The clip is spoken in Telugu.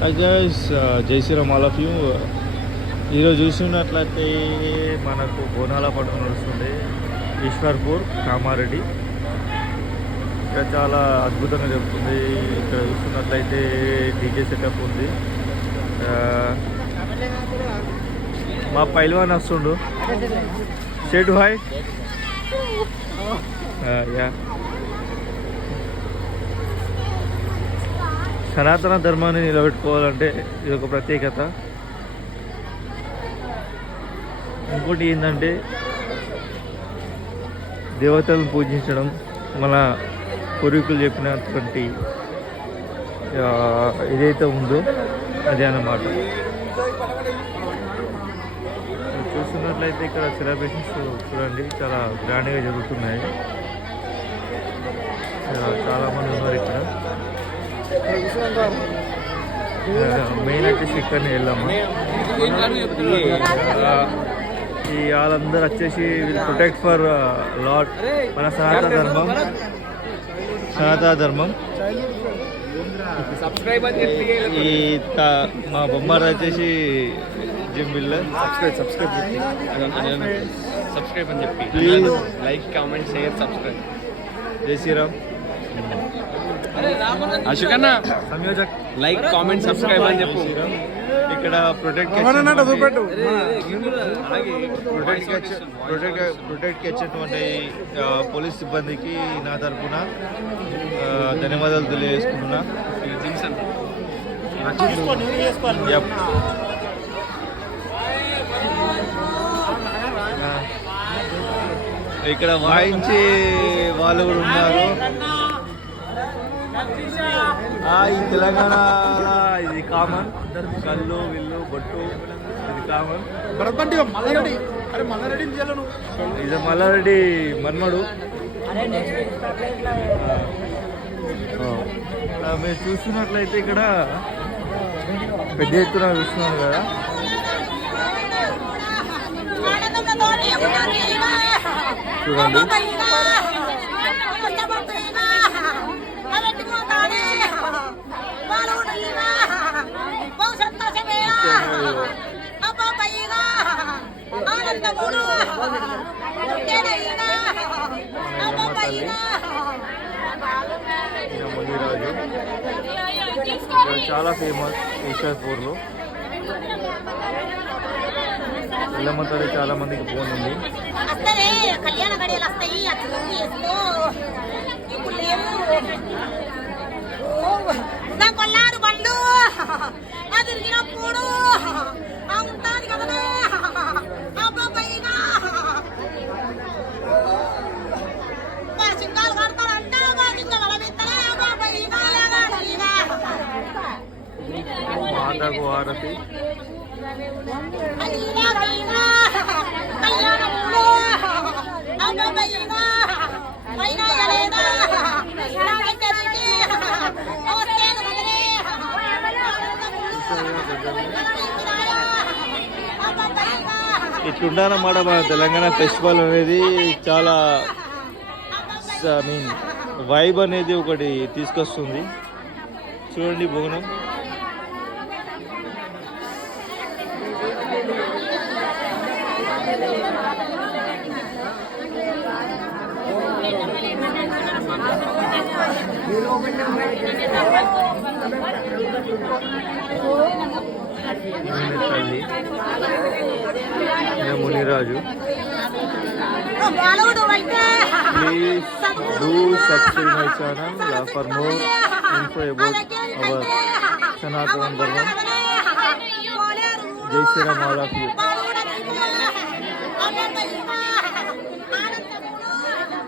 హాయ్ గైస్, జై శ్రీరామ్ ఆల్ ఆఫ్ యూ. ఈరోజు చూసినట్లయితే మనకు బోనాల పండుగ నడుస్తుంది ఈశ్వర్పూర్ కామారెడ్డి. ఇక్కడ చాలా అద్భుతంగా జరుగుతుంది. ఇక్కడ చూస్తున్నట్లయితే డీజే సెటప్ ఉంది. మా పైల్వాన్ వస్తుండు. Shade hi. యా, సనాతన ధర్మాన్ని నిలబెట్టుకోవాలంటే ఇది ఒక ప్రత్యేకత. ఇంకోటి ఏంటంటే దేవతలను పూజించడం, మన పూర్వీకులు చెప్పినటువంటి ఏదైతే ఉందో అదే అన్నమాట. చూస్తున్నట్లయితే ఇక్కడ సెలబ్రేషన్స్ చూడండి, చాలా గ్రాండ్గా జరుగుతున్నాయి. చాలామంది ఉన్నారు ఇక్కడ. మెయిన్ వచ్చేసి ఇక్కడనే వెళ్ళాము. ఈ వాళ్ళందరూ వచ్చేసి ప్రొటెక్ట్ ఫర్ లాట్, మన సనాతన ధర్మం. ఈ మా బొమ్మారు వచ్చేసి జిమ్ బిల్లర్. సబ్స్క్రైబ్ అని చెప్పి please like, comment, share, subscribe. జై శ్రీరామ్. అశోకన్న సంయోజక్, లైక్, కామెంట్, సబ్స్క్రైబ్ అని చెప్పు. ఇక్కడ ప్రొటెక్ట్ వచ్చేటువంటి పోలీస్ సిబ్బందికి నా తరఫున ధన్యవాదాలు తెలియజేసుకుంటున్నా. Yep. ఇక్కడ వాయించే వాళ్ళు కూడా ఉన్నారు. ఈ తెలంగాణ ఇది కామన్. కళ్ళు, విల్లు, బొట్టు ఇది కామన్. ఇది మల్లారెడ్డి మన్మడు. మీరు చూస్తున్నట్లయితే ఇక్కడ పెద్ద ఎత్తున చూస్తున్నారు కదా. చూడండి, మునిరాజు చాలా ఫేమస్ ఈశ్వర్పూర్లో. ఎల్లమ్మ తల్లి చాలా మందికి ఫోన్ ఉంది. కళ్యాణ గడియలు వస్తాయి. నా కొల్లారు బండు తిరిగినప్పుడు ఉంటుంది కదా. అబ్బాయిగా సింగాలు కడతారంట, మాతకు ఆరతి. ఇట్లుండాలన్నమాట మన తెలంగాణ ఫెస్టివల్ అనేది. చాలా వైబ్ అనేది ఒకటి తీసుకొస్తుంది. చూడండి భోజనం. తల్లి Muniraju. Please do subscribe my channel for more info about our సనాతన ధర్మం. జై శ్రీరామ్ ఆల్ ఆఫ్ యూ.